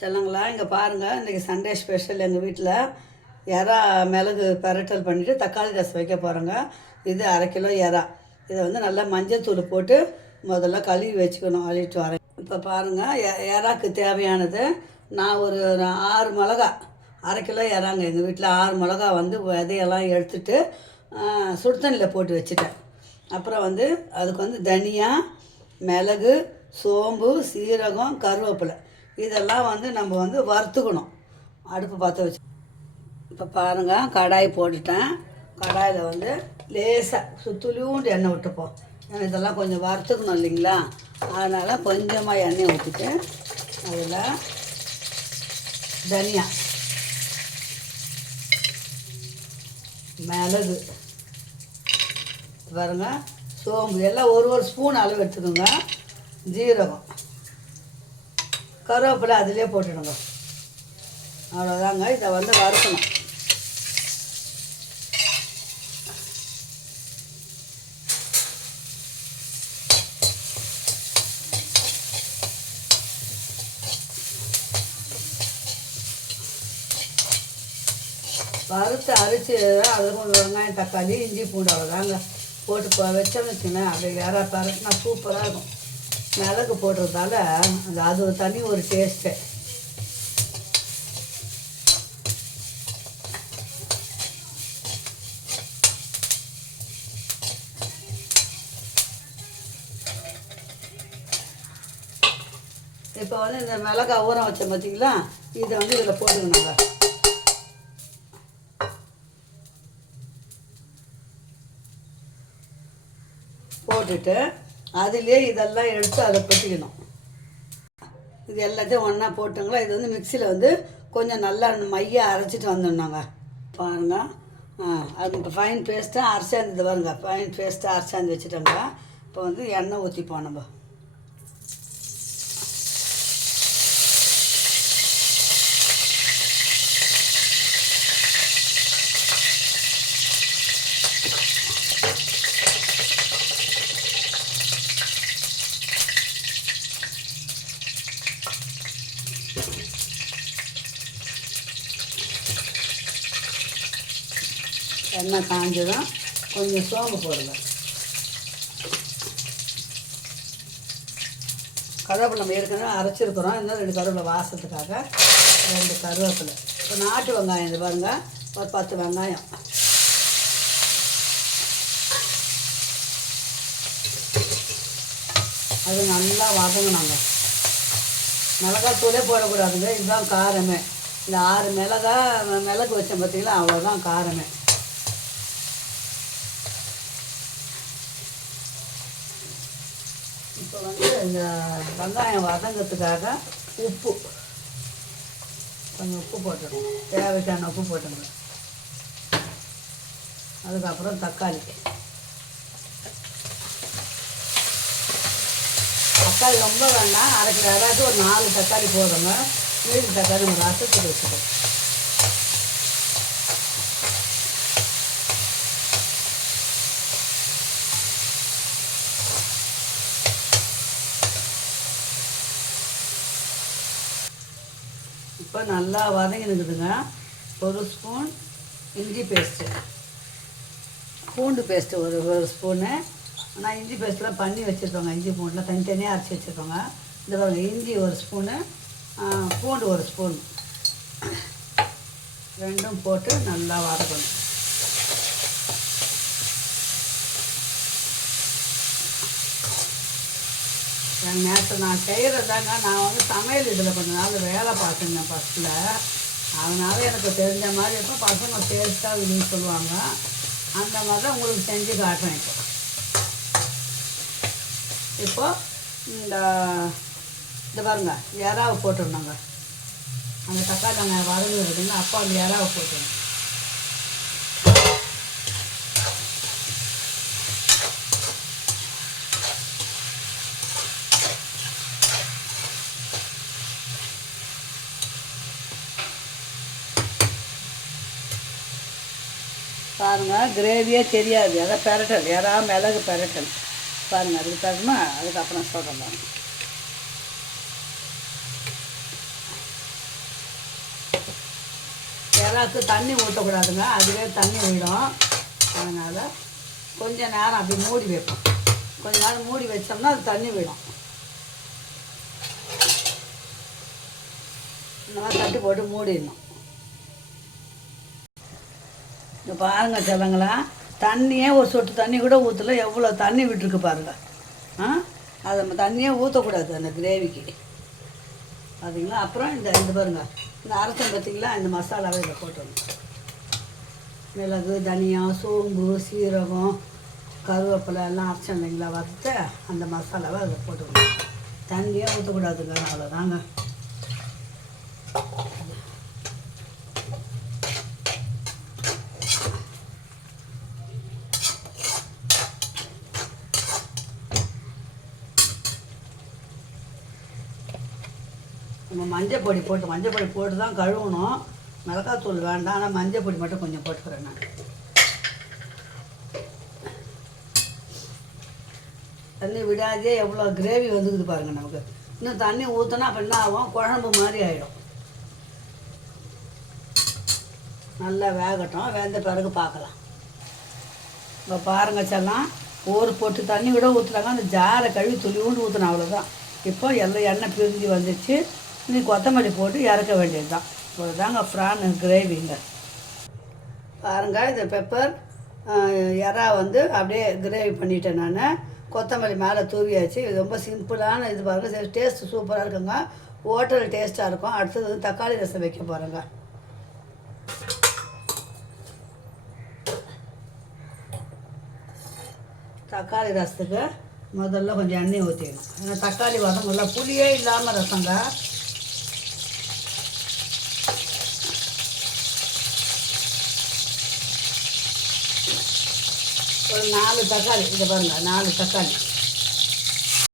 செல்லங்களா, இங்கே பாருங்கள், இன்றைக்கி சண்டே ஸ்பெஷல் எங்கள் வீட்டில் எறா மிளகு பெரட்டல் பண்ணிவிட்டு தக்காளி ரசம் வைக்க போகிறோங்க. இது 1/2 கிலோ எறா. இதை வந்து நல்லா மஞ்சத்தூள் போட்டு முதல்ல கழுவி வச்சுக்கணும், அழிட்டு வரேன். இப்போ பாருங்கள், எறாக்கு தேவையானது நான் ஒரு 6 மிளகா, 1/2 கிலோ எறாங்க. எங்கள் வீட்டில் 6 மிளகா வந்து விதையெல்லாம் எடுத்துட்டு சுடுதண்ணியில் போட்டு வச்சுட்டேன். அப்புறம் வந்து அதுக்கு வந்து தனியா, மிளகு, சோம்பு, சீரகம், கருவேப்பிலை இதெல்லாம் வந்து நம்ம வந்து வறுத்துக்கணும். அடுப்பு பற்ற வச்சு இப்போ பாருங்கள், கடாய் போட்டுட்டேன். கடாயில் வந்து லேசாக சுத்துலியூண்டு எண்ணெய் விட்டுப்போம். ஏன்னா இதெல்லாம் கொஞ்சம் வறுத்துக்கணும் இல்லைங்களா, அதனால் கொஞ்சமாக எண்ணெய் ஊற்றிட்டு அதில் தனியா, மிளகு பாருங்க, சோம்பு எல்லாம் ஒரு ஸ்பூன் அளவு எடுத்துக்கோங்க. ஜீரகம், கருவேப்பிலை அதிலே போட்டுடுங்க. அவ்வளோதாங்க. இதை வந்து வறுக்கணும். வறுத்து அரைச்சி அதில் கொஞ்சம் வெங்காயம், தக்காளி, இஞ்சி, பூண்டு அவ்வளோதாங்க போட்டு வச்சோன்னு வச்சுக்கோங்க. அப்படி யாராவது பரட்டினா சூப்பராக இருக்கும். மிளகு போடுறதால அது தனி ஒரு டேஸ்ட்டு. இப்போ வந்து இந்த மிளகா ஊறம் வச்சோம் பார்த்தீங்களா, இதை வந்து இதில் போட்டுக்கணுங்க. போட்டுட்டு அதிலே இதெல்லாம் எடுத்து அதை கொட்டிக்கணும். இது எல்லாத்தையும் ஒன்றா போட்டுங்களா. இது வந்து மிக்சியில் வந்து கொஞ்சம் நல்லா மையாக அரைச்சிட்டு வந்துடணுங்க. பாருங்கள், அது இப்போ ஃபைன் பேஸ்ட்டாக அரைச்சாந்து பாருங்க, ஃபைன் பேஸ்ட்டாக அரைச்சாந்து வச்சுட்டோங்க. இப்போ வந்து எண்ணெய் ஊற்றிப்போம். நம்ம எண்ணெய் காஞ்சதும் கொஞ்சம் சோம்பு போடுங்க. கருவேப்பிலை நம்ம ஏற்கனவே அரைச்சிருக்கிறோம். இன்னும் 2 கருவேப்பிலை வாசத்துக்காக 2 கருவேப்பிலை. இப்போ நாட்டு வெங்காயம் இது பாருங்கள், ஒரு 10 வெங்காயம். அது நல்லா வதங்கினாங்க. மிளகாத்தூளே போடக்கூடாதுங்க, இதுதான் காரமே. இந்த 6 மிளகு வச்சேன் பார்த்தீங்களா, அவ்வளோதான் காரமே. இப்போ வந்து இந்த வெங்காயம் வதங்கிறதுக்காக உப்பு, கொஞ்சம் உப்பு போட்டுடணும். தேவைக்கான உப்பு போட்டுங்க. அதுக்கப்புறம் தக்காளி ரொம்ப வேண்டாம், 1/2 கிலோ அதாவது ஒரு 4 தக்காளி போதுங்க. மீதி தக்காளி நம்ம ரசத்துக்கு வச்சுக்கோம். இப்போ நல்லா வதங்கினுக்குதுங்க. 1 ஸ்பூன் இஞ்சி பேஸ்ட்டு, பூண்டு பேஸ்ட்டு ஒரு ஸ்பூனு. ஆனால் இஞ்சி பேஸ்ட்லாம் பண்ணி வச்சுருக்கோங்க. இஞ்சி பூண்டுலாம் தனித்தனியாக அரைச்சி வச்சுருக்கோங்க. இந்த பாருங்க, இஞ்சி 1 ஸ்பூனு, பூண்டு 1 ஸ்பூன், ரெண்டும் போட்டு நல்லா வதக்கணும். என் நேரத்தை நான் செய்கிறதாங்க. நான் வந்து சமையல் இதில் கொஞ்ச நாள் வேலை பார்த்துருந்தேன் ஃபஸ்ட்டில். அதனால் எனக்கு தெரிஞ்ச மாதிரி இருக்கும். பசங்க டேஸ்ட்டாக இதுன்னு சொல்லுவாங்க. அந்த மாதிரி தான் உங்களுக்கு செஞ்சு காட்டுறேன். இப்போ இந்த பாருங்க, எறாவை போட்டுருந்தாங்க. அந்த தக்காளி வெங்காயம் வதங்கி இருக்குங்க. அப்போ அந்த எறாவை போட்டுருங்க. பாருங்கள், கிரேவியே தெரியாது. எதை பெரட்டல், எறா மிளகு பெரட்டல் பாருங்கள். அதுக்கு தகுமா அதுக்கப்புறம் சொல்கிறேன் பாருங்கள். எறாக்கு தண்ணி ஊற்றக்கூடாதுங்க, அதுவே தண்ணி விடும். அதனால் கொஞ்சம் நேரம் அப்படி மூடி வைப்போம். கொஞ்ச நேரம் மூடி வச்சோம்னா அது தண்ணி விடும். இந்த மாதிரி தட்டி போட்டு மூடிடணும். இங்கே பாருங்கள் செல்லங்களா, தண்ணியே ஒரு சொட்டு தண்ணி கூட ஊற்றல, எவ்வளோ தண்ணி விட்டுருக்கு பாருங்கள். அதை நம்ம தண்ணியே ஊற்றக்கூடாது அந்த கிரேவிக்கு, பார்த்தீங்களா. அப்புறம் இந்த பாருங்கள், இந்த அரைச்சம் பார்த்திங்களா, இந்த மசாலாவை இதில் போட்டுடணும். மிளகு, தனியா, சோம்பு, சீரகம், கருவேப்பிலை எல்லாம் அரைச்சோம் இல்லைங்களா, வறுத்து அந்த மசாலாவை அதில் போட்டுக்கணும். தண்ணியே ஊற்றக்கூடாதுங்க, அவ்வளோதாங்க. நம்ம மஞ்சள் பொடி போட்டு தான் கழுவணும். மிளகாத்தூள் வேண்டாம், ஆனால் மஞ்சள் பொடி மட்டும் கொஞ்சம் போட்டுக்கிறேன் நான். தண்ணி விடாதே எவ்வளோ கிரேவி வந்துக்குது பாருங்கள் நமக்கு. இன்னும் தண்ணி ஊற்றினா அப்போ என்ன ஆகும், குழம்பு மாதிரி ஆகிடும். நல்லா வேகட்டும், வெந்த பிறகு பார்க்கலாம். இப்போ பாருங்கள் செல்லாம், ஒரு பொட்டு தண்ணி கூட ஊற்றுறாங்க. அந்த ஜாரை கழுவி துளிவுண்டு ஊற்றினா அவ்வளோதான். இப்போ எல்லாம் எண்ணெய் பிரிஞ்சு வந்துடுச்சு. இனி கொத்தமல்லி போட்டு இறக்க வேண்டியது தான். இவ்வளோதாங்க ப்ரான் கிரேவிங்க. பாருங்கள், இந்த பெப்பர் எறா வந்து அப்படியே கிரேவி பண்ணிட்டேன் நான். கொத்தமல்லி மேலே தூவியாச்சு. இது ரொம்ப சிம்பிளான இது பாருங்கள், டேஸ்ட்டு சூப்பராக இருக்குங்க. ஹோட்டல் டேஸ்ட்டாக இருக்கும். அடுத்தது வந்து தக்காளி ரசம் வைக்க போகிறேங்க. தக்காளி ரசத்துக்கு முதல்ல கொஞ்சம் எண்ணெய் ஊற்றிக்கணும். ஏன்னா தக்காளி வதங்கல, புளியே இல்லாமல் ரசங்க. ஒரு 4 தக்காளி, இதை பாருங்கள், 4 தக்காளி